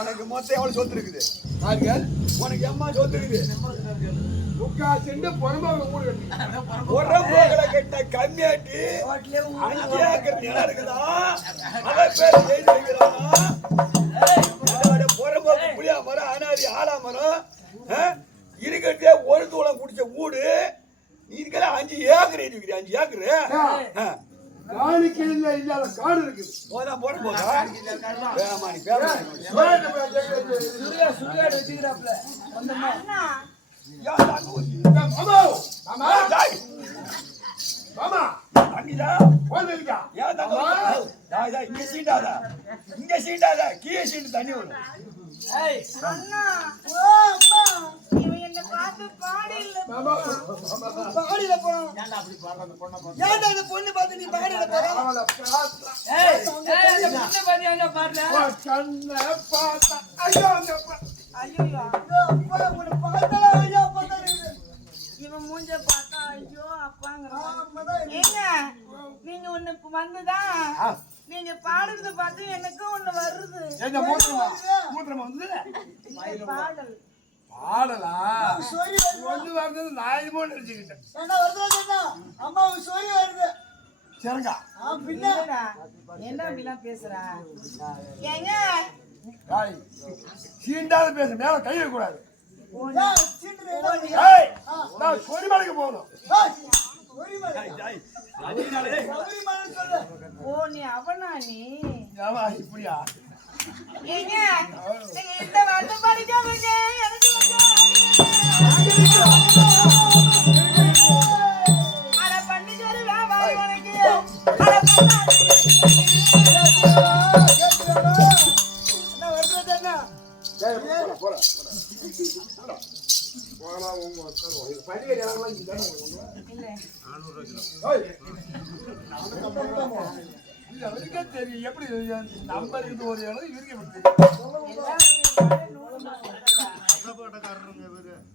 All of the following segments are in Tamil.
உனக்கு மொத்தம் எவ்வளவு சொத்து இருக்குது? உனக்கு எம்மா சொத்து இருக்குது? உட்காந்து பொறம்போக ஊடு பொறம்போகல கட்ட கம்மியாட்டி 5 ஏக்கர் நிலம் இருக்குதா அதை பேர் எழுதி வைக்கிறானா பொறம்போக்கு புளியா மரம் அனாரி ஆலா மரம் இருக்கிறதே ஒரு தூளம் குடிச்ச ஊடு இதுக்கெல்லாம் 5 ஏக்கர் எழுதி வைக்கிறேன் 5 ஏக்கர் காணிக்கு இல்லாத காடு இருக்குது போதான் பொறம்போகா வேமானி வச்சுக்கிறாப்ல மாமா அங்கிதா போயிருக்கா இங்க சீண்டாத கீழே சீண்டு தண்ணி வரும் அண்ணா இவன் என்ன பார்த்து பாடியில போறோம் ஏன்டா இந்த பொண்ணு பார்த்து நீ பாடியில போற இவன் மூஞ்ச பார்த்தா ஐயோ அப்பாங்க ஏங்க நீங்க ஒண்ணு வந்துதான் நீங்க பாடுறத பார்த்து எனக்கும் ஒண்ணு வருது பாடல் பாடலா ஒண்ணு வருது நான் போன்னு நினைச்சுக்கிட்டேன் அம்மாவுக்கு சோரி வருது சரிங்க என்ன அப்படிலாம் பேசுறா ஏங்க சீண்டாத பேச மேல கை வைக்க கூடாது நான் சொரிமலைக்கு போகணும் ஓ நீ அவனா நீ இப்படியா ஏங்க இந்த வந்து படிக்காம எனக்கு அட பண்ணிக்காரு வியாபாரி உனக்கு தெரியும் எப்படி நம்பர் இருக்குது ஒரு இடம் இவருக்கு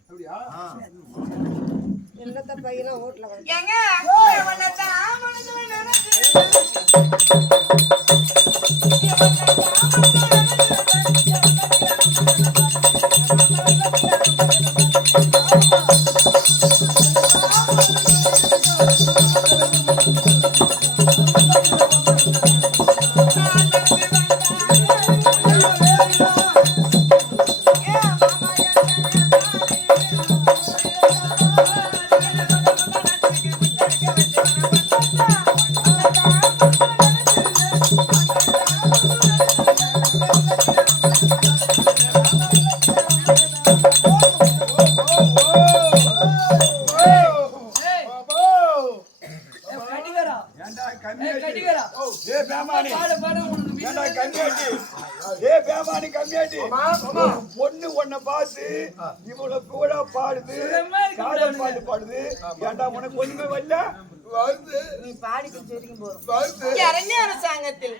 அப்படியா என்னத்த பையெல்லாம் ஓட்டல ஏங்க பொண்ணு ஒன்ன பார்த்து இவ்வளவு கூட பாடுது காதல் பாட்டு பாடுது ஏண்டா உனக்கு ஒண்ணுமே வரல நீ பாடி வரைக்கும் போறோம் அரசாங்கத்தில்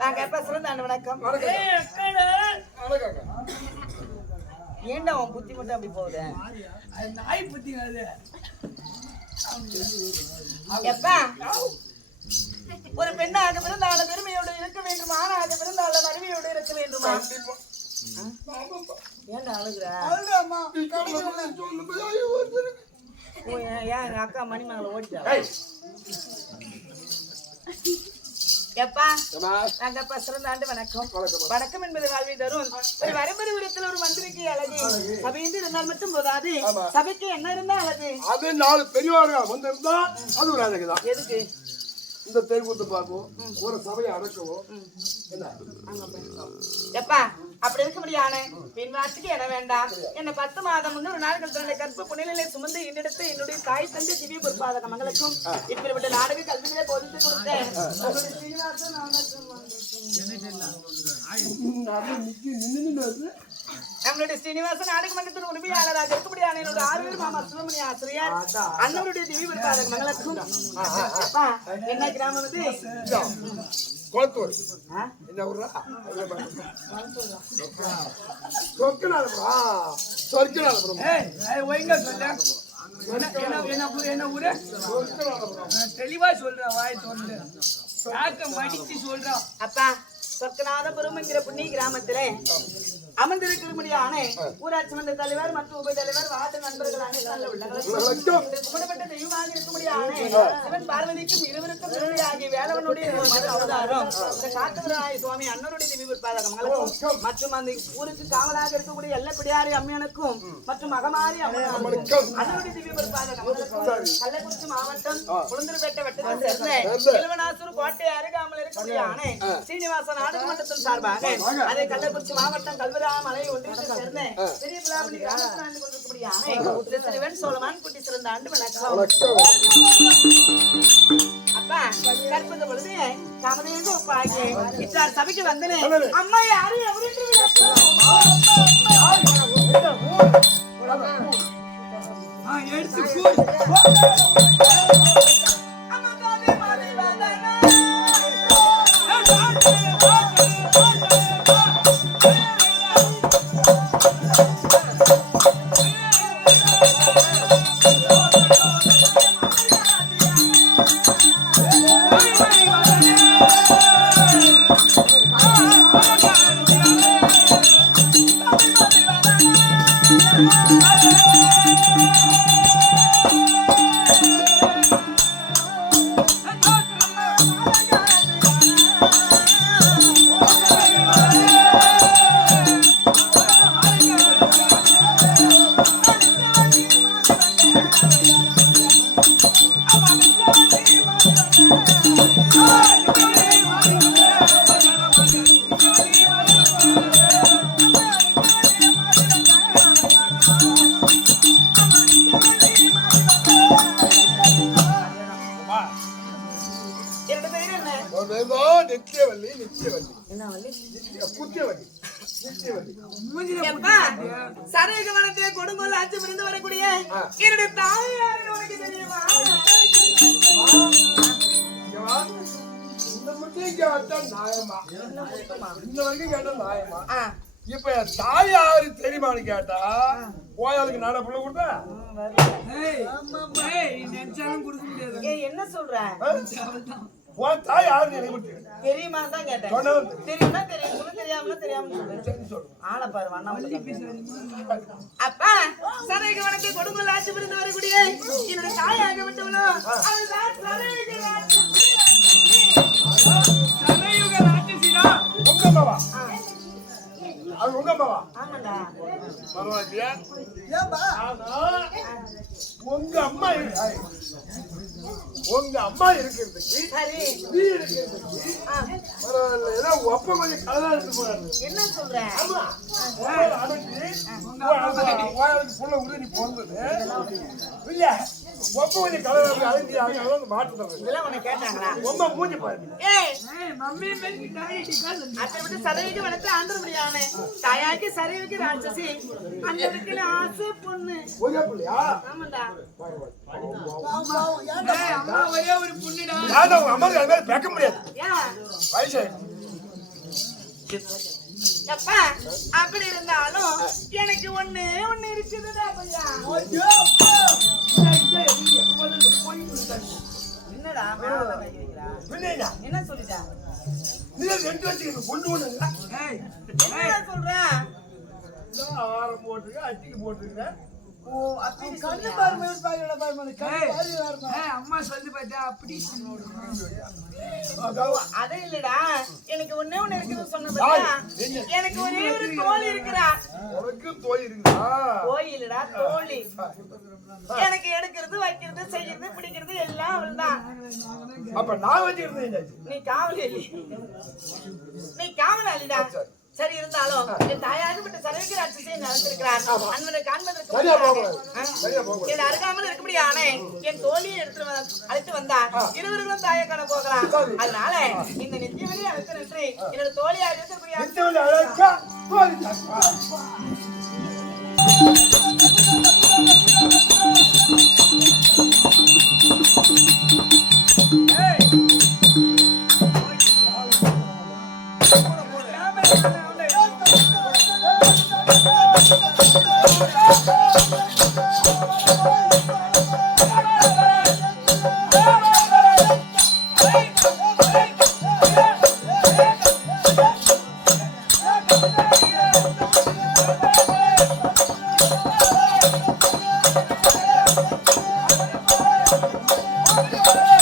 நாங்க எப்ப சிறந்த வணக்கம் ஏண்டா உன் புத்தி மட்டும் அப்படி போகுது நாய் புத்தி எப்பா ஒரு பெண்ணாக பிறந்தால பெருமையோடு இருக்க வேண்டுமா ஆணாக பிறந்தால அருமையோடு இருக்க வேண்டுமா ஏன்டா அழுகுற ஏன் அக்கா மணிமகளை ஓடிட்டா எப்பா நாங்கப்பா சிறந்த ஆண்டு வணக்கம் வணக்கம் என்பது வாழ்வை தரும் ஒரு வரம்பு விடத்தில் ஒரு மந்திரிக்கு அழகு சபைந்து இருந்தால் மட்டும் போதாது சபைக்கு என்ன இருந்தா அழகு அது 4 பெரியவார்கள் வந்திருந்தா அது ஒரு அழகுதான் எதுக்கு இந்த தெருக்கூத்து பார்க்கும் ஒரு சபையை அடக்கவும் எப்பா அப்படி இருக்க முடியாது பின் வார்த்தைக்கு இடம் வேண்டாம் என்ன 10 மாதம் 3 நாட்கள் தன்னுடைய கற்பு புனிலை சுமந்து என்னிடத்து என்னுடைய தாய் தந்தை திவ்ய பொறுப்பாத மகளுக்கும் இப்படிப்பட்ட நாடக கல்விகளை போதித்து கொடுத்தேன் நம்மளுடைய ஸ்ரீனிவாசன் நாடக மன்றத்தின் உரிமையாளராக இருக்கக்கூடிய என்னுடைய 6 பேர் மாமா சுப்பிரமணிய ஆசிரியர் அண்ணனுடைய திவ்ய பொறுப்பாத மகளுக்கும் என்ன கிராமம் வந்து கோத்தூர் என்ன ஊரா சொர்க்கநாதபுரம் என்ன ஊரு தெளிவா சொல்றேன் வாய் சொல்லு மடிச்சு சொல்றான் அப்பா சொர்க்கநாதபுரம் என்கிற புண்ணிய கிராமத்திலே அமர்ந்திருக்கிறபடியான ஊராட்சி மன்ற தலைவர் மற்றும் உப தலைவர் வார்டு நண்பர்கள் அனைத்து உள்ளங்களுக்கும் புறப்பட்ட தெய்வமாக இருக்கும்படியான சிவன் பார்வதிக்கும் இருவருக்கும் திருவிழாகி வேலவனுடைய மது அவதாரம் இந்த காத்தவராய சுவாமி அன்னருடைய திவ்ய பாதகங்களுக்கும் மற்றும் அந்த ஊருக்கு காவலாக இருக்கக்கூடிய எல்லப்பிடியாரி அம்மையனுக்கும் மற்றும் மகமாரி அம்மனுக்கும் அன்னருடைய திவ்ய பாதகங்களுக்கும் கள்ளக்குறிச்சி மாவட்டம் குளந்தூர்பேட்டை வட்டத்தை சேர்ந்த இளவனாசூர் கோட்டை அருகாமல் இருக்கக்கூடியான சீனிவாசன் நாடக மன்றத்தின் சார்பாக அதை கள்ளக்குறிச்சி மாவட்டம் கல்வராமலை ஒன்றியத்தை சேர்ந்த பெரிய பிளாமணி கிராமத்தில் ஆண்டு கொண்டிருக்கக்கூடியான சிறுவன் சோழமான் குட்டி சிறந்த ஆண்டு வணக்கம். அப்பா கற்பத பொழுது காமதேவ ஒப்பாகி இத்தார் சபைக்கு வந்தனே அம்மா யாரு சரகவனத்தை கொடுங்கோல் ஆட்சி புரிந்து வரக்கூடிய என்னுடைய தாயார் உனக்கு தெரியுமா? இந்த முட்டையும் கேட்டா நியாயமா? இந்த வரைக்கும் கேட்டா நியாயமா? இப்ப தாய் யாரு தெரியுமான்னு கேட்டா கோயாளுக்கு நாட புள்ள கொடுத்தா நினைச்சாலும் கொடுக்க முடியாது. என்ன சொல்ற? உன் தாய் யாரு எனக்கு தெரியுமா தான் கேட்டேன். தெரியுமா தெரியும் சொல்ல தெரியாமல தெரியாம சொல்லு. ஆளை பாரு வண்ணா. அப்பா சரகவனத்தை கொடுங்கோல் ஆட்சி புரிந்து வரக்கூடிய என்னுடைய தாயாக விட்டவளோ அவள்தான் சரயுக ராட்சசிடா. உங்க அம்மாவா? அது உங்க அம்மாவா? ஆமாடா. பரவாயில்லையா? உங்க அம்மா இருக்கிறதுக்கு சரி நீ இருக்கிறதுக்கு பரவாயில்ல. ஏன்னா ஒப்ப கொஞ்சம் கலரா இருந்து போறாரு. என்ன சொல்ற? ஆமா அடங்கி புள்ள உறுதி போன்றது இல்ல ஒப்ப கொஞ்சம் கலரா அழகி அவங்க மாட்டுறது. இதெல்லாம் உன்னை கேட்டாங்களா? ரொம்ப மூஞ்சி பாருங்க. அதை விட்டு சரயுக வனத்தை ஆண்டு முடியானே தாயாக்கி சரயுகி ராட்சசி அண்ணனுக்கு ஆசை பொண்ணு. ஒரே பிள்ளையா? ஆமாண்டா. ஒரே ஒரு புண்ணிடா. உங்க அம்மாவுக்கு அது மாதிரி பேக்க முடியாது. வயசு அப்பா அப்படி இருந்தாலும் எனக்கு ஒண்ணு இருக்குதுடா பையா. என்னடா என்ன சொல்லிட்டா? நீ ரெண்டு வச்சுக்க கொண்டு ஒண்ணு என்ன சொல்ற? ஆரம் போட்டுருக்க அட்டிக்கு போட்டுருக்க. ஓ அப்படி கண்ணு பாருங்க அம்மா சொல்லி பார்த்தா அப்படி அது இல்லடா எனக்கு ஒண்ணு இருக்குது சொன்ன. எனக்கு ஒரே ஒரு தோழி இருக்கிறா. உனக்கும் தோழி இருக்குதா? கோயிலடா தோழி. எனக்கு எடுக்கிறது வைக்கிறது செய்யறது பிடிக்கிறது எல்லாம் அவள்தான். அப்ப நான் வச்சிருந்தேன். நீ காவலாளி. நீ காவலாளிடா. சரி இருந்தாலும் என் தாயாகப்பட்ட சரயுகி ராட்சசியை நடத்திருக்கிறார். அன்பனை காண்பதற்கு என் அருகாமல் இருக்கும்படியானே என் தோழியை அழைத்து வந்தார். இருவர்களும் தாயை காண போகலாம். அதனால இந்த நித்தியவெளி அழைத்து நின்று என்னோட தோழியாக இருக்கக்கூடிய Hey!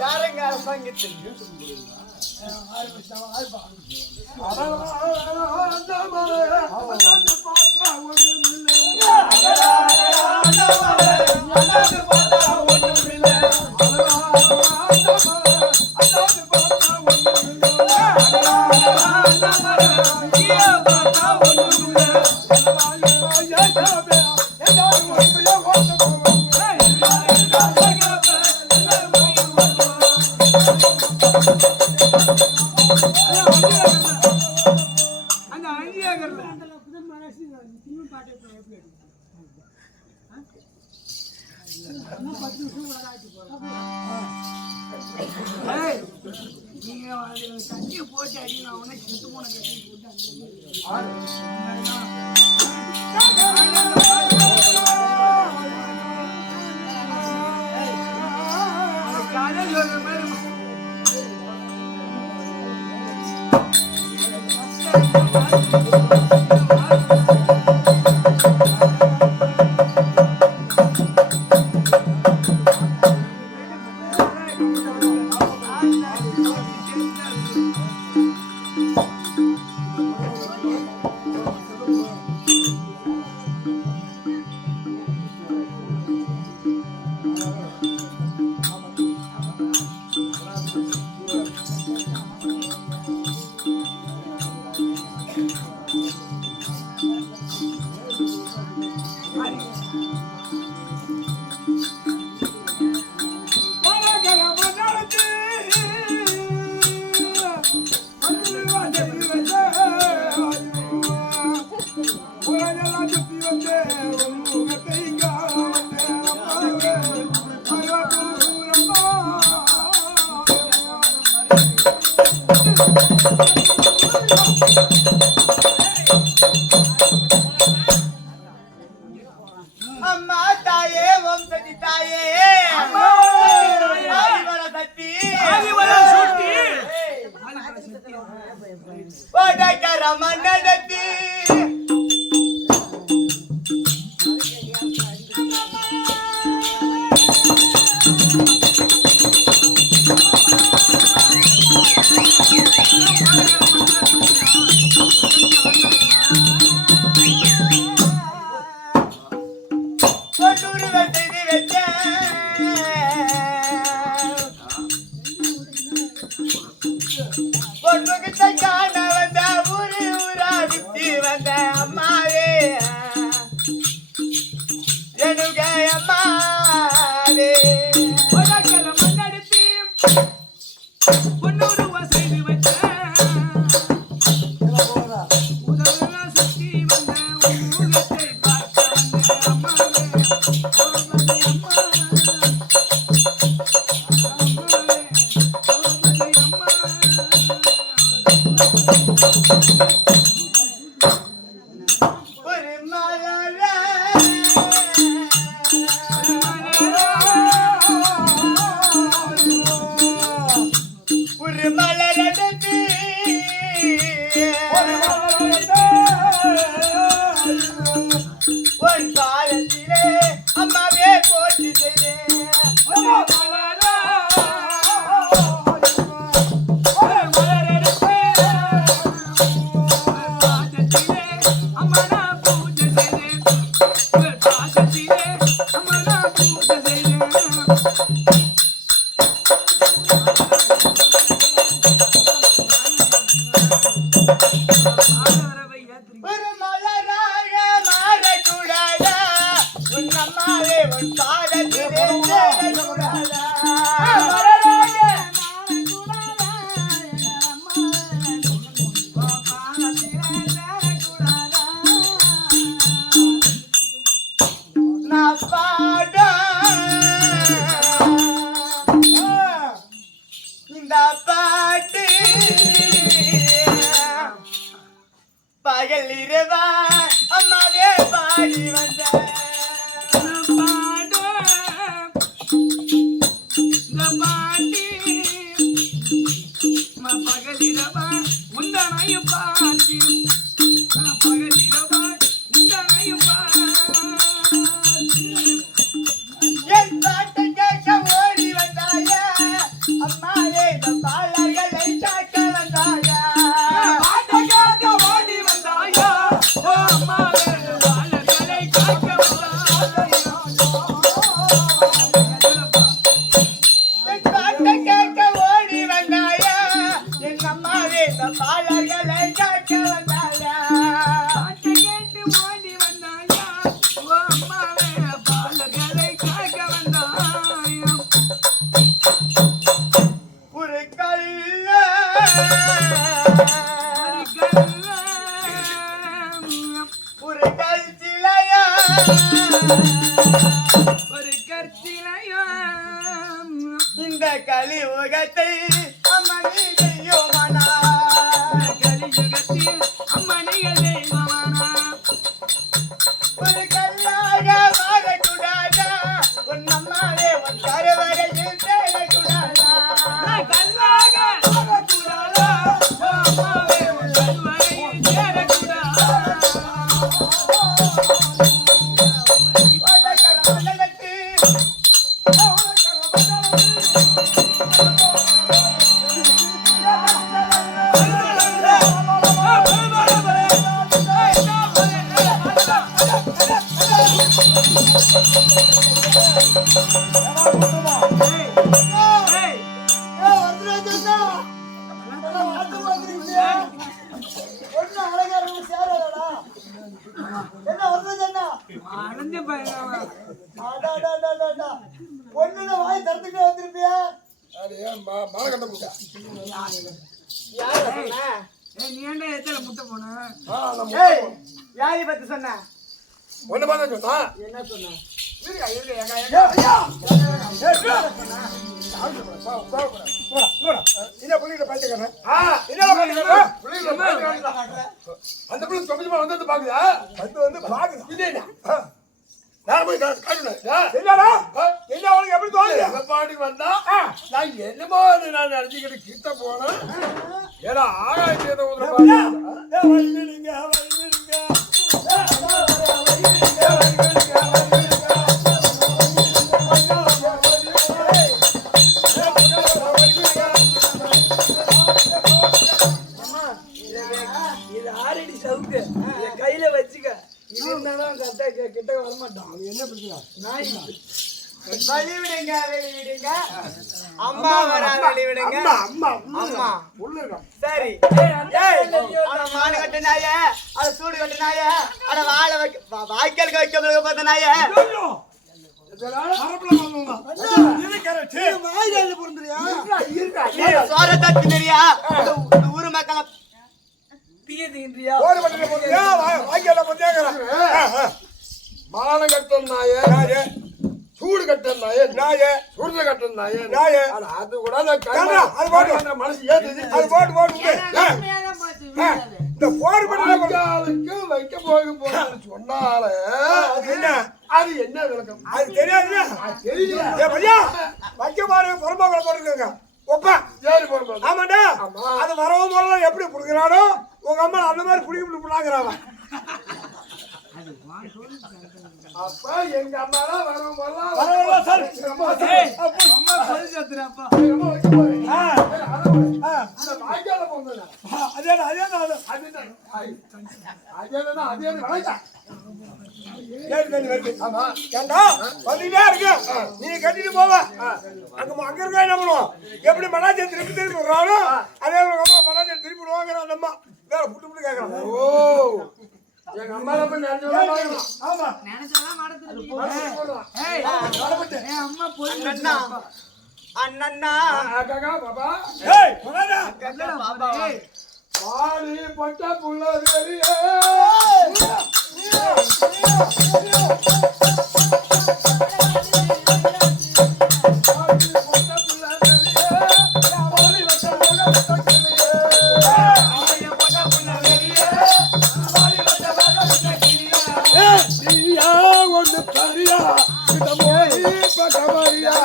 யாருங்க அரசாங்கத்தில் தண்ணியை போட்டு அடி நான் உனக்கு செத்து போன கட்டி அம்மா தாயே ஓம் சக்தி தாயே ஆதிவர சக்தி வடகர மன்னதத்தி ஒரு மலரே ஒரு மலரடத்து ஒரு காலத்திலே அம்மாவே போட்டி ஒரு மலராக மாறக்கூடாதா உன் அம்மாவே உன் பாதத்திலே சேரக்கூடாதா நான் பாட இந்த பாட்டு பகல் இரவா அம்மாவே பாடி வந்த பகலிரவா உந்தனையும் பாட்டி பகலிரவா உந்தனையும் பாட்டி என் பாட்டை கேட்க ஓடி வந்தாயா அம்மாவே இந்த பாலர்களை காக்க வந்தாயா பாட்டக்காக ஓடி வந்தாயா ஓ அம்மாவே வாழகளை காக்க வந்தாயா என் பாட்டை கேட்க ஓடி வந்தாயா என் அம்மாவே இந்த பாலர்களை காக்க வந்தாயா பாட்டை கேட்டு ஓடி வந்தாயா ஓ அம்மாவே வாழகளை காக்க வந்தாயா ஒரு கல்ல ஒரு கல் சிலையா ஒரு கற்சிலையம் இந்த கலியுகத்தை அம்மா நீ செய்யுமானா கலியுகத்தில் அம்மணிகள் தெய்வமானா ஒரு கல்லாக மாறக்கூடாதா உன் அம்மாவே உன் கருவறையில் சேரக்கூடாதா கல்லாக வரக்கூடாதா ஓ அம்மாவே உன் கல்வரையில் சேரக்கூடாதா உலகரமணத்து அடைஞ்ச பையன் பொண்ணுல வாய் தரத்துக்கு வந்திருப்பியா மழை கட்ட முடியா நீ ஏன்டா எத்தனை முட்டை போன யாரை பத்தி சொன்ன ஒண்ணு பார்த்தா சொன்னா என்ன சொன்ன அந்த பிள்ளை சொந்தமா வந்து பாக்குதா வந்து பாக்குது இல்லையா நான் போய் என்ன உனக்கு எப்படி தோணுது பாட்டுக்கு வந்தா நான் என்னமோ நான் நினைச்சுக்கிட்டு கிட்ட போனேன் ஏன்னா ஆகாயத்தை இது ஆறடி சவுக்கு இதை கையில வச்சுக்க இது இருந்தாலும் கரெக்டா கிட்ட வரமாட்டான் என்ன பிரச்சனை நாய் வழி விடுங்க வெளி விடுங்க அம்மா வரா வெளி விடுங்க அம்மா அம்மா உள்ள சரி அட மாடு கட்டு நாயே அட சூடு கட்டு நாயே அட வாழை வைக்க வாய்க்காலுக்கு வைக்க பார்த்த நாயே சோற தட்டு தெரியா ஊரு மக்களை தீயதீன்றியா மானம் கட்டும் நாய சூடு கட்டும் நாய சுடுத கட்டும் நாய அது கூட மனசு ஏத்து உண்மையாதான் போச்சு இந்த போர் பண்ண வாய்க்காலுக்கு வைக்க போகும்போது சொன்னால அது என்ன அது என்ன விளக்கம்? அது தெரியாதுல்ல தெரியல. ஏ பையா வைக்க பாரு பொறுப்பாக போட்டுருக்காங்க ஒப்பா ஏறி போகும்போது ஆமாண்டா அது வரவும் போறலாம் எப்படி புடுங்கிறானோ உங்க அம்மா அந்த மாதிரி புடிக்க புடுங்கிறாவ அப்ப எங்க அம்மாலாம் வரும் போதெல்லாம் வரவா சார் அம்மா பொய் சத்துறாப்பா எங்க அம்மா வைக்க போறேன். ஆ அந்த வாய்க்கால போகும்போது அதே அதே அதே வளைக்க. ஆமா ஏண்டா வந்துட்டே இருக்கு நீ கட்டிட்டு போவ அங்க இருக்கா என்ன பண்ணுவோம் எப்படி மனாஜி திருப்பி விடுறானோ அதே மனாஜி திருப்பி விடுவாங்கிற அந்த அம்மா வேற புட்டு கேட்கறான் ஓ எங்க அம்மால போய் நினைச்சா பாக்கலாம். ஆமா நினைச்சாதான் மடத்துல ஏய் என் அம்மா பொய் அண்ணா அண்ணா காக்கா பாப்பா ஏய் மனாஜா பாபா பாடி பட்ட புள்ள வெளியே ஒண்ணு பரியா கிட்ட போய் பக்கமரியா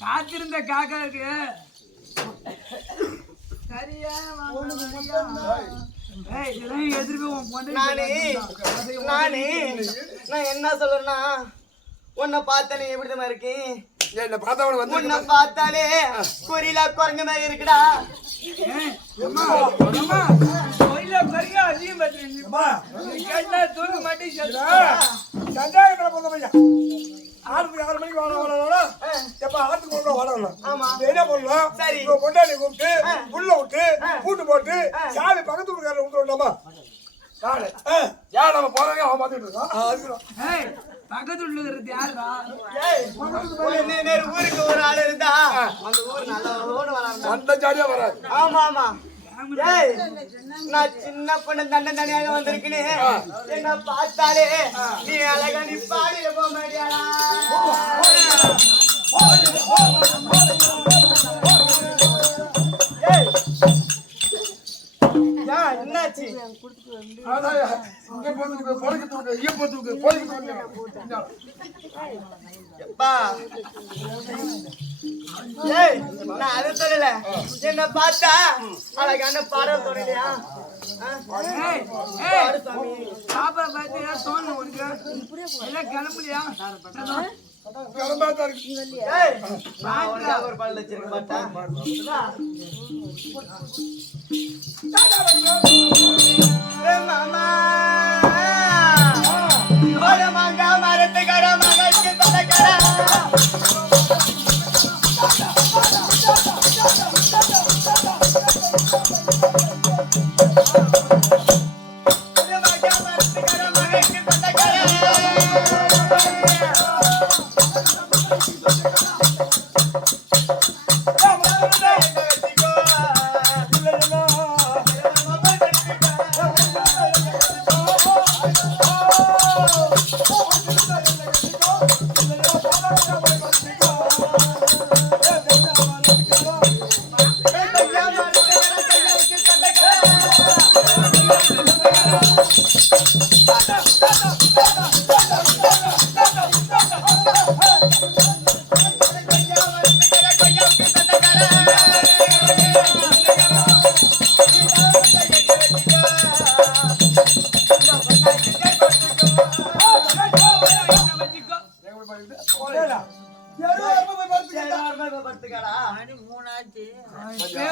காத்திருந்த காக்காக்கு சரியா ஏய் இதெல்லாம் எதிர்ப்பு உன் பொண்ணு நானே நான் என்ன சொல்றேன்னா உன்னை பார்த்தனே எப்படிதான் இருக்கேன் என்ன பார்த்தவன வந்து உன்னை பார்த்தாலே குறியில குரங்கு மாதிரி இருக்குடா அம்மா அம்மா கோயில பெரிய அதிகம் பண்றீங்கப்பா நீ கேட்டா தூக்க மாட்டீங்க சந்தேகத்துல போங்க பையா 6 மணிக்கு வாடா எப்ப ஆத்துக்கு கொண்டு வாடணும் ஆமா என்ன பண்ணலாம் சரி இப்போ கொண்டாடி கூப்பிட்டு உள்ள விட்டு பூட்டு போட்டு சாவி பக்கத்து வீட்டுக்காரர் விட்டு விடலாமா நானு ஏன் நம்ம போறவங்க அவன் பார்த்துட்டு இருக்கான் அதுக்குறோம் ஏய் பக்கத்துல இருக்கிறது யாருடா ஊருக்கு ஒரு ஆள் இருந்தா அந்த ஊர் நல்லா ஓடு வராங்க அந்த ஜாடியா வராது ஆமா ஆமா ஏய் நான் சின்ன பொண்ணு தனியாக வந்திருக்கேனே என்ன பார்த்தாலே நீ அழகா நீ பாடியில போக மாட்டியாடா என்னாச்சு அதான் இங்க போறதுக்கு பொறுக்கிறதுக்கு இங்க போறதுக்கு பொறுக்கிறதுக்கு எப்பா ஏய் நான் அதை சொல்லல என்ன பார்த்தா அழகான பாடல் தொடலையா ஏய் ஏய் சாப்பிட பார்த்தியா தோணு உனக்கு எல்லாம் கிளம்பலையா கிளம்பாதான் இருக்கு ஏய் நான் உனக்காக ஒரு பாடல் வச்சிருக்க மாட்டேன் மாமா ஓட மாங்க மரத்துக்கட மகளுக்கு தலக்கட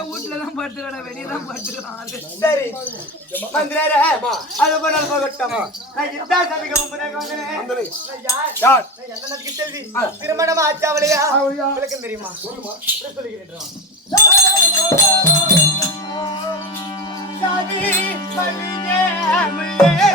வீட்டுலதான் படுத்துக்கடா வெளியதான் படுத்துக்கிறான் சரி மந்திரார அது போனாலும் போகட்டும் நான் இதா சபைக்கு முன்னாடி வந்தேன் யார் நான் என்ன நதிக்கு செல்வி திருமணம் ஆச்சாவளையா விளக்கம் தெரியுமா சொல்லுகிறேன் சாதி மல்லிகே முல்லே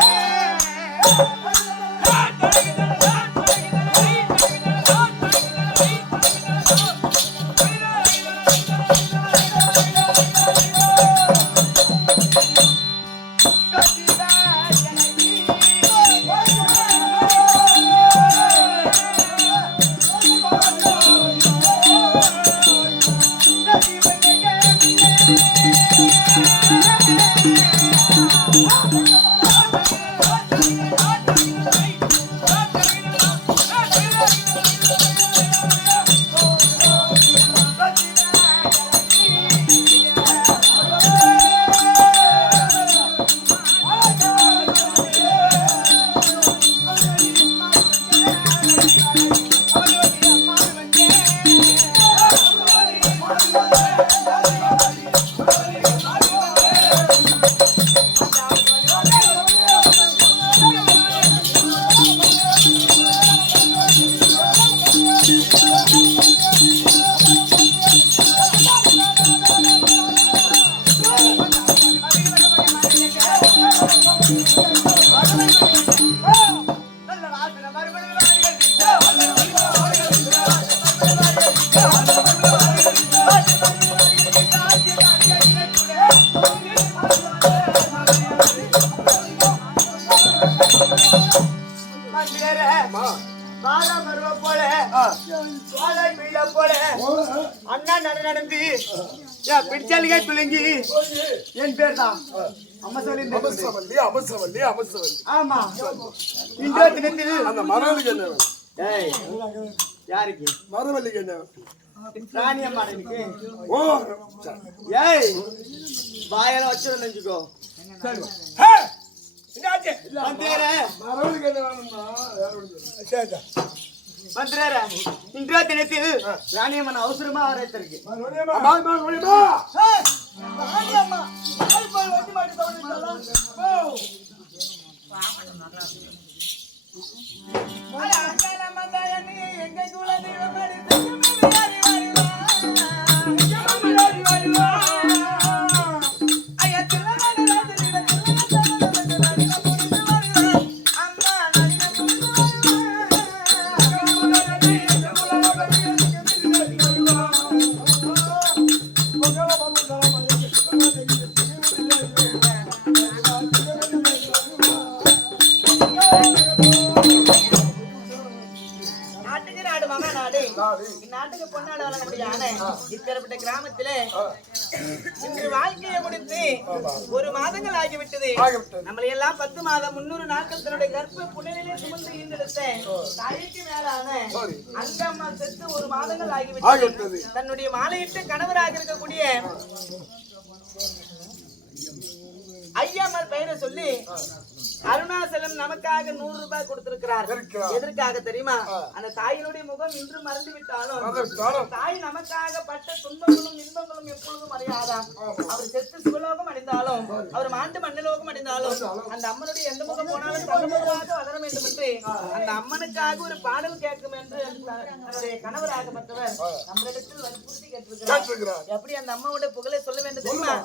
அண்ணா நடந்து பிடிச்சாலுங்க துளங்கி என் பேர் தான் அமசவல்லி அமசவல்லி அமசவல்லி. ஆமா இன்றைய தினத்தில் அந்த மரவள்ளிக்கு என்ன வேணும்? ஏய் யாருக்கு மரவள்ளிக்கு என்ன? ராணி அம்மானுக்கு. ஓ ஏய் வாயால வச்சு நினைச்சுக்கோ. மரவள்ளிக்கு என்ன வேணும்னா சரி மந்திரரே இன்றைய தினத்தில் ராணியம்மன் அவசரமா அழைத்திருக்கு. நாட்டுக்கு பொன்னாட வழங்கப்படியான இப்பேற்பட்ட கிராமத்திலே இன்று வாழ்க்கையை முடித்து 1 மாதங்கள் ஆகிவிட்டது. நம்மளை எல்லாம் 10 மாதம் 300 நாட்கள் தன்னுடைய கர்ப்ப புனலிலே சுமந்து ஈண்டெடுத்த தாய்க்கு மேலான அந்த அம்மா செத்து 1 மாதங்கள் ஆகிவிட்டது. தன்னுடைய மாலையிட்டு கணவராக இருக்கக்கூடிய ஐயாமல் பெயரை சொல்லி அருணாசலம் நமக்காக 100 ரூபாய் கொடுத்திருக்கிறார். எதற்காக தெரியுமா? அந்த தாயினுடைய முகம் இன்று மறந்து விட்டாலும் தாய் நமக்காக பட்ட துன்பங்களும் இன்பங்களும் எப்பொழுதும் அறியாதாம். அவர் செத்து சிவலோகம் அடைந்தாலும் அவர் மாண்டு மண்டலோகம் அடைந்தாலும் அந்த அம்மனுடைய எந்த முகம் போனாலும் தன்னுடையதாக வளர வேண்டும் என்று அந்த அம்மனுக்காக ஒரு பாடல் கேட்கும் என்று தன்னுடைய கணவராகப்பட்டவர் நம்மளிடத்தில் வற்புறுத்தி கேட்டிருக்கிறார். எப்படி அந்த அம்மாவுடைய புகழை சொல்ல வேண்டும் தெரியுமா?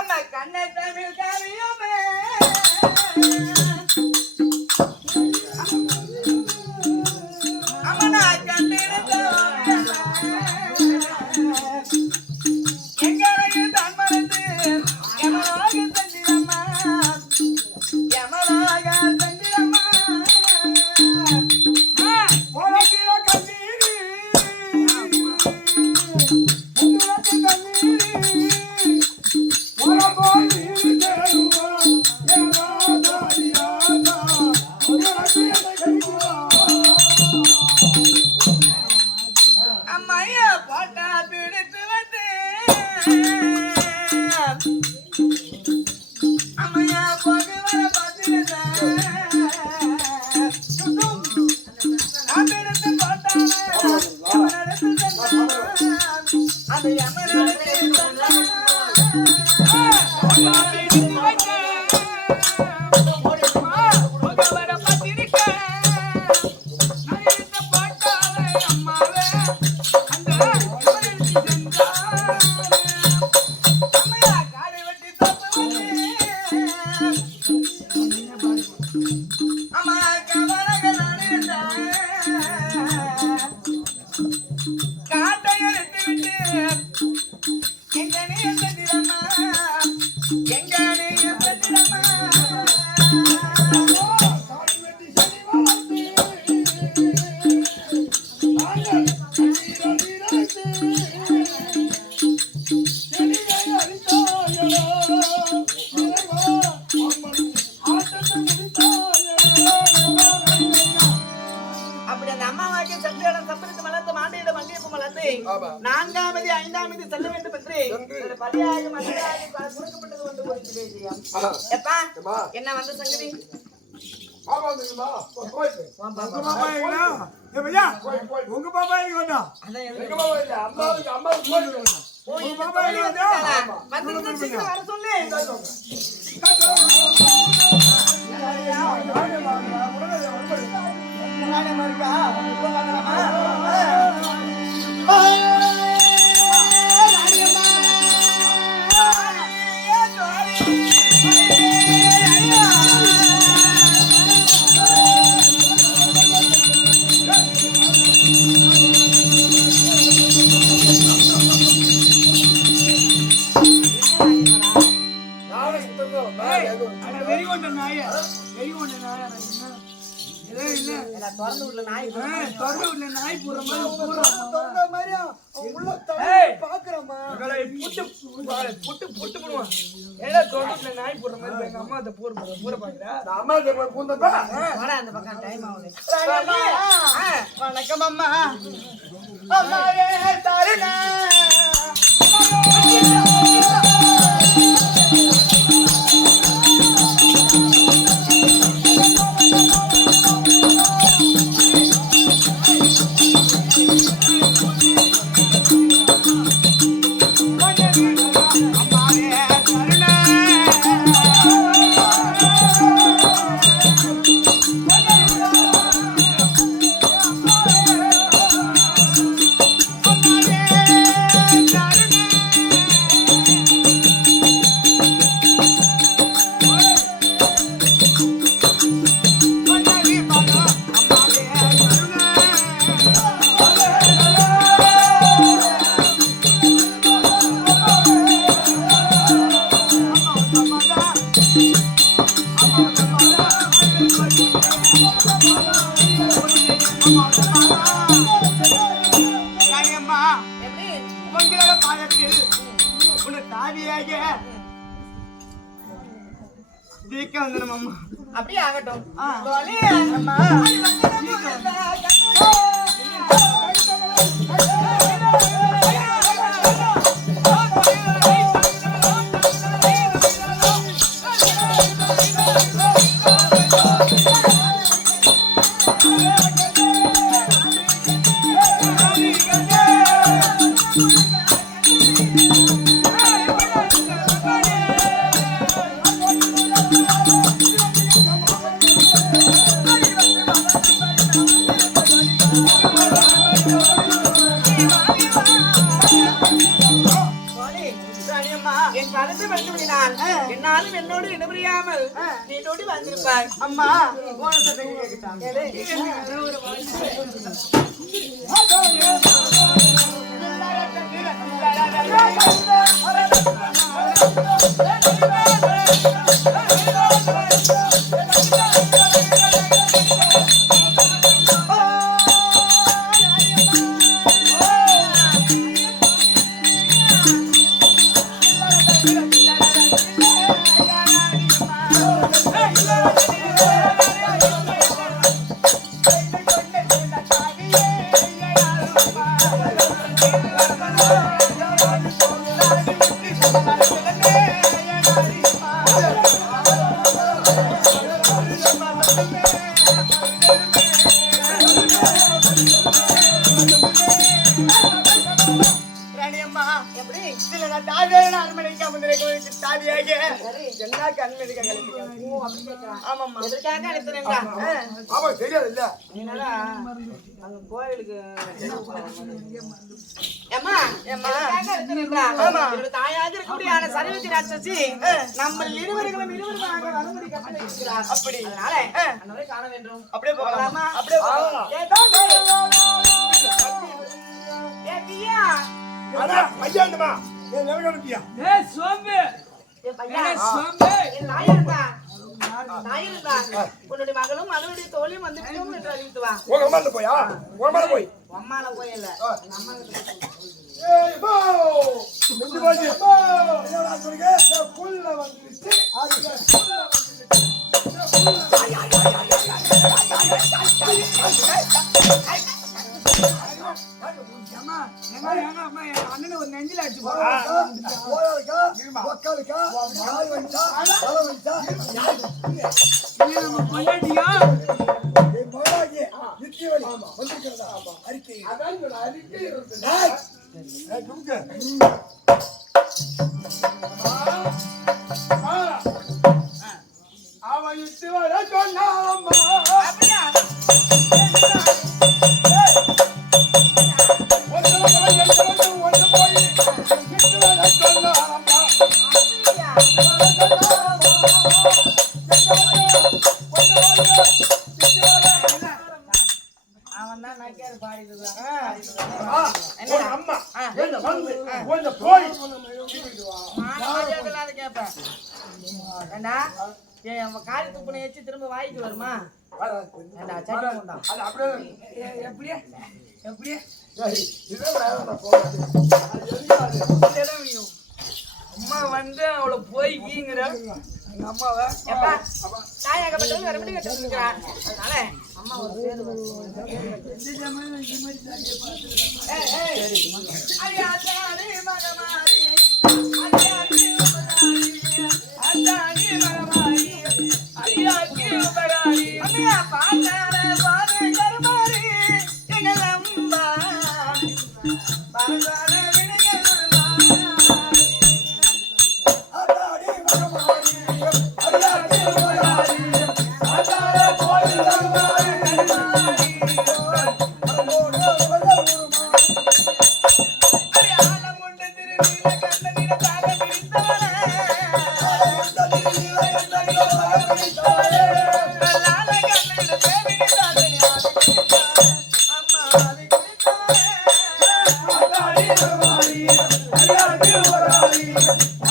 அந்த கண்ணை தமிழ் கவியுமே அம்மனா கண்டிருந்த எங்களையும் தான் மறந்து எமராக தந்திரம்மா எமராக தந்திரம்மா அம்மையா போட்டா பிடித்து வந்து அம்மையா போக வர பார்த்துருந்தா நான் பிடித்து போட்டான அது எமரத்தில் ஆட்டத்தை முடித்தாயே அம்மாவாக்கிய சந்திரன் சம்பரித்து மலர்ந்து மாண்டையிடம் மல்லியப்பு மலர்ந்து ஆமா. 4ஆம் 5ஆம் சல்ல வேண்டும் என்று பள்ளியாக மனிதராக கொடுக்கப்பட்டது கொண்டு போயிட்டு பேசியாம். எப்பா என்ன வந்த சங்கதி? பாப்பா வந்துருமா? போயிட்டு. உங்க பாப்பா எங்கடா? ஏ பையா, உங்க பாப்பா எங்க வந்தா? எங்க பாப்பா இல்ல, அம்மாவுக்கு போயிட்டு வரணும். உங்க பாப்பா எங்க வந்தா? வந்து சீக்கிரம் வர சொல்லு. நாளை சுத்தம் நான் எங்க அட வெறி கொண்ட நாயா, வெறி கொண்ட நாயா, நான் என்ன ஏதோ இல்ல திறந்து விடல நாய் தொடர்ந்து உள்ள நாய் பூரா மாதிரி உள்ள பாக்குறமா இவளை புட்டு போடுவான். ஏடா தொடர்ந்து நாய் போடுற மாதிரி எங்க அம்மா அந்த பூர பாக்குறா. நான் அம்மா கிட்ட பூந்தப்பா வாடா அந்த பக்கம் டைம் ஆகுது. வணக்கம் அம்மா. அம்மாவே தருணா. எப்படி? உங்களோட பாதத்தில் உன்னை தாதியாக ஜீக்க வந்துடும் அம்மா. அப்படியே ஆகட்டும். அம்மா என் கருத்து வந்துவிடினான். என்னாலும் என்னோடு இனமுறியாமல் நீ நோடி வந்திருப்பாய். அம்மா போன சத்தம் கேட்கட்டாங்க. எப்படி? இதுல நான் தாதியான அரண்மனைக்கு அமர்ந்திருக்க தாதியாக என்ன கண்மணிக்க ஓ, அப்படி கேட்கிறான். ஆமாம்மா. எதற்காக அழைத்தேன்டா? ஆமா தெரியாது இல்ல என்னடா அங்க கோயிலுக்கு ஏம்மா, எதற்காக அழைத்தேன்டா? என்னோட தாயாக இருக்கக்கூடிய சரஸ்வதி ராட்சசி நம்ம இருவருமாக வரும்படி கட்டளை இருக்கிறார். அப்படி அதனால அன்னவரை காண வேண்டும். அப்படியே போகலாமா? போகலாமா? அப்படியே போகலாம். ஏ பியா, அண்ணா ஐயாண்டுமா ஏ நெவகணுட்டியா ஏய் சோம்பே, ஏ பையா, ஏய் சோம்பே, என் நாய் இருந்தா உன்னுடைய மகளும் மகளுடைய தோழியும் வந்துட்டோம் என்று அறிவித்து வா. உங்க அம்மா போயா உங்க அம்மா போய் அம்மால போயல அம்மா ஏய் போ நின்னு போய் போ என்னடா சொல்றீங்க புல்ல வந்துருச்சு அதுக்கு புல்ல வந்துருச்சு அம்மா அம்மா என் அண்ணனை ஒரு நெஞ்சில அடிச்சு போ. ஓயாளுக்கா ஒக்காளுக்கா கால் வலிச்சா தலை வலிச்சா நீ நம்ம பொண்டாட்டியா? என் மகளாகிய நித்திய வலி வந்திருக்கிறதா அறிக்கை அதான் சொல்ல, அறிக்கை இருக்கு. அவன் இட்டு வர சொன்னாலம்மா அப்படியா? ஒன்று போய் இட்டு வர சொன்னாலம்மா அப்படியா? அவன் தான் நக்கியாரு பாடிடுவான். ஒரு அம்மா என்ன வந்து கொஞ்சம் போய் மரியாதை இல்லாத கேட்பேன். ஏண்டா என் காரி துப்புனை வச்சு திரும்ப வாய்க்கு வருமா? ஏண்டா சட்டை கொண்டா. அது அப்படியே எப்படியே எப்படியே அம்மா வந்து அவளை போய் கீங்கிற எங்க அம்மாவை எப்பா தாயாகப்பட்டவங்க வேற மட்டும் கட்டிருக்கிறான். அதனால அம்மா ஒரு பேரு அரியாத்தாரி மகமாரி அரியாத்தி அத்தாரி மகமாரி அரியாத்தி உபகாரி அம்மையா பாத்தார பாரு கருமாரி எங்கள் அம்மா பாரதார வினைகள் அடாடி மகமாரி அடாடி மகமாரி அடார போய் மகமாரி அடோட வலவுமா அரியாலம் உண்டு திருநீல கண்ணனிட தாக பிடித்தவனே ததிரில கண்டனில பிடித்தாயே கல்லால கண்ணிட தேவினி தாசனியாதி அம்மா அதை குறித்தவனே அடாடி மகமாரி அடாடி மகமாரி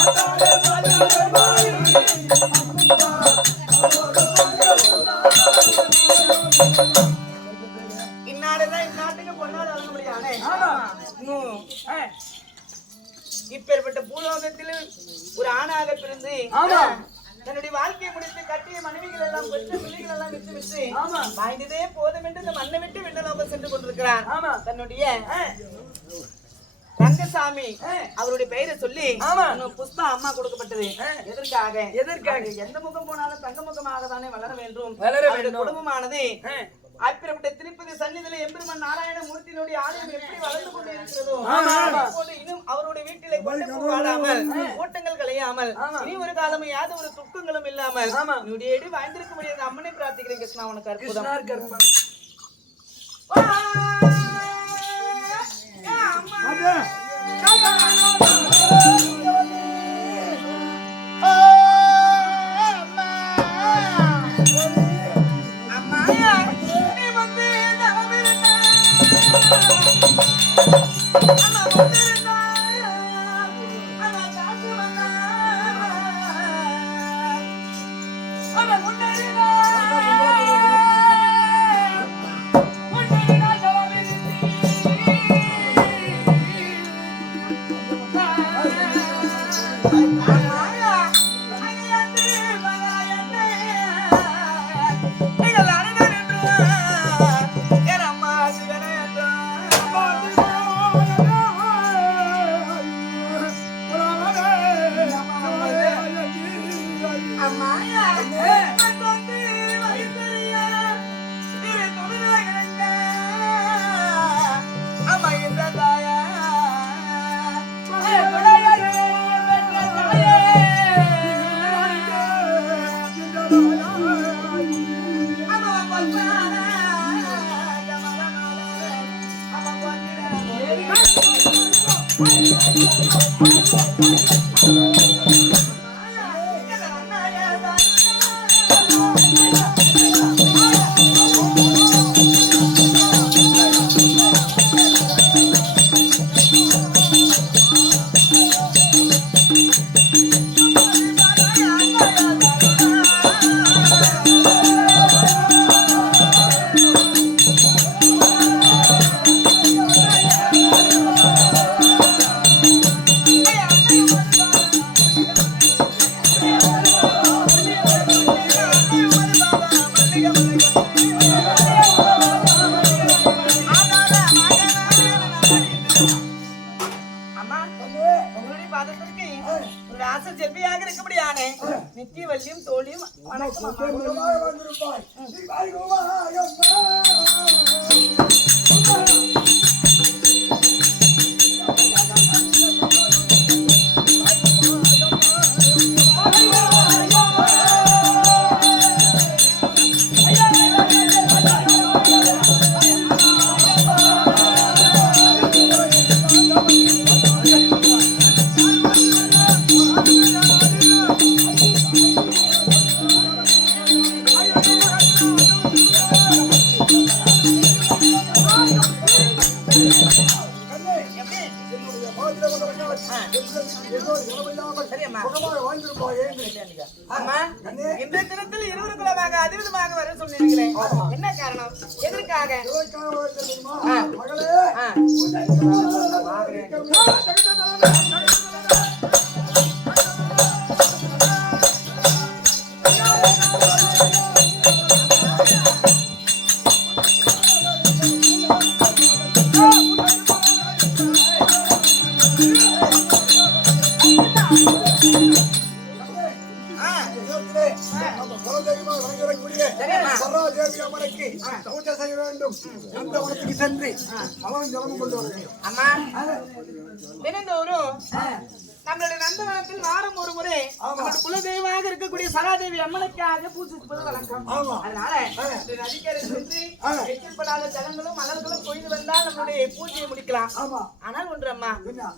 அடார மகமாரி இந்நாடுதான் இந்நாட்டுக்கு பொன்னாடு வழங்க முடியாதே. இன்னும் இப்பேற்பட்ட பூலோகத்தில் ஒரு ஆணாக பிறந்து ஆமா. தன்னுடைய வாழ்க்கையை முடித்து கட்டிய மனைவிகள் எல்லாம் பெற்ற பிள்ளைகள் எல்லாம் விட்டு விட்டு ஆமா. வாய்ந்ததே போதும் என்று இந்த மண்ணை விட்டு விண்ணலோகம் சென்று கொண்டிருக்கிறார். ஆமா. தன்னுடைய ரங்கசாமி அவருடைய பெயரை சொல்லி ஆமா. இன்னும் புஷ்பா அம்மா கொடுக்கப்பட்டது எதற்காக? எதற்காக? எந்த முகம் போனாலும் தங்க முகமாக தானே வளர வேண்டும். வளர அவருடைய வேண்டும். குடும்பமானது அப்பேற்பட்ட திருப்பதி சன்னிதியில எம்பெருமான் நாராயணமூர்த்தியினுடைய ஆலயம் எப்படி வளர்ந்து கொண்டு இருக்கிறதோ ஆமா, ஆமா. அப்போது இன்னும் அவருடைய வீட்டிலே கொண்டு போகாமல் கூட்டங்கள் கலையாமல் இனி ஒரு காலமும் யாத ஒரு துக்கங்களும் இல்லாமல் ஆமா. என்னுடைய இடி வாய்ந்திருக்க முடியாத அம்மனை பிரார்த்திக்கிறேன் கிருஷ்ணா உனக்கு அற்புதம். கிருஷ்ணார் கர்ப்பம் நித்தியவல்லியும் தோழியும் வணக்கம் அம்மா. சுகமாக வந்திருப்பாய். நீ வாழ்வாயம்மா. சரியம்மா. சுகமாக வாழ்ந்திருப்பாய். அம்மா, இன்றைய தினத்தில் இருவருக்குள்ளமாக அதிவிதமாக வர சொல்லியிருக்கிறேன். என்ன காரணம்? எதற்காக? மகளே சென்று அவன் ஜலம் கொண்டு வர வேண்டும். அம்மா, தினந்தோறும் நம்மளுடைய நந்தவனத்தில் வாரம் ஒரு முறை நம்முடைய குலதெய்வமாக இருக்கக்கூடிய சராதேவி அம்மனுக்காக பூஜிப்பது வழக்கம். அதனால இந்த நதிக்கரை சென்று எச்சல்படாத ஜலங்களும் மலர்களும் கொய்து வந்தால் நம்மளுடைய பூஜையை முடிக்கலாம். ஆனால் ஒன்று அம்மா,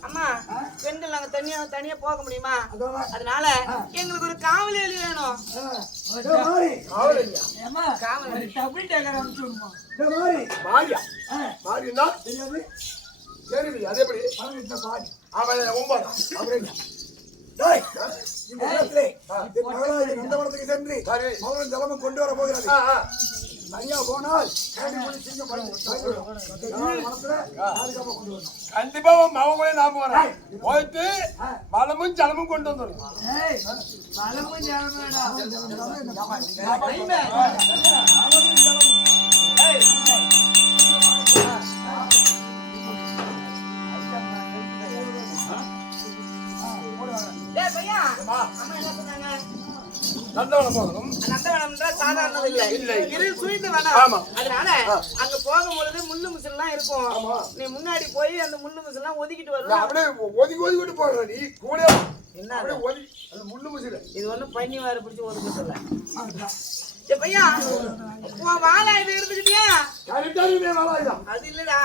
அம்மா பெண்கள் நாங்க தனியா போக முடியுமா? அதனால எங்களுக்கு ஒரு காவலி வேணும். Kavali double taker அனுப்பிச்சுடுமா? சரி, அது எப்படி அவன் ஒன்பது நந்தவனத்துக்கு சென்று மகன் ஜலமும் கொண்டு வர போகிறது. தனியா போனால் கண்டிப்பா மகன் கூட நாம வரேன். போயிட்டு மலமும் ஜலமும் கொண்டு வந்துடும். நந்தவனம் போகணும். நந்தவனம் சாதாரணது இல்ல, இருள் சூழ்ந்த வனம். அதனால அங்க போகும்பொழுது முள்ளு முசல்லாம் இருக்கும். நீ முன்னாடி போய் அந்த முள்ளு முசல்லாம் ஒதுக்கிட்டு வருவ. அப்படியே ஒதுக்கி போடுற நீ கூட என்ன அந்த முள்ளு முசில இது ஒண்ணும் பண்ணி வார பிடிச்சி ஒதுக்க சொல்ல. பையா உன் வாழை இது இருந்துக்கிட்டியா? அது இல்லடா,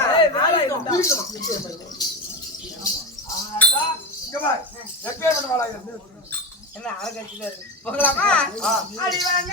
என்ன அழகா இருக்கு. போகலாமா? அடி வாங்க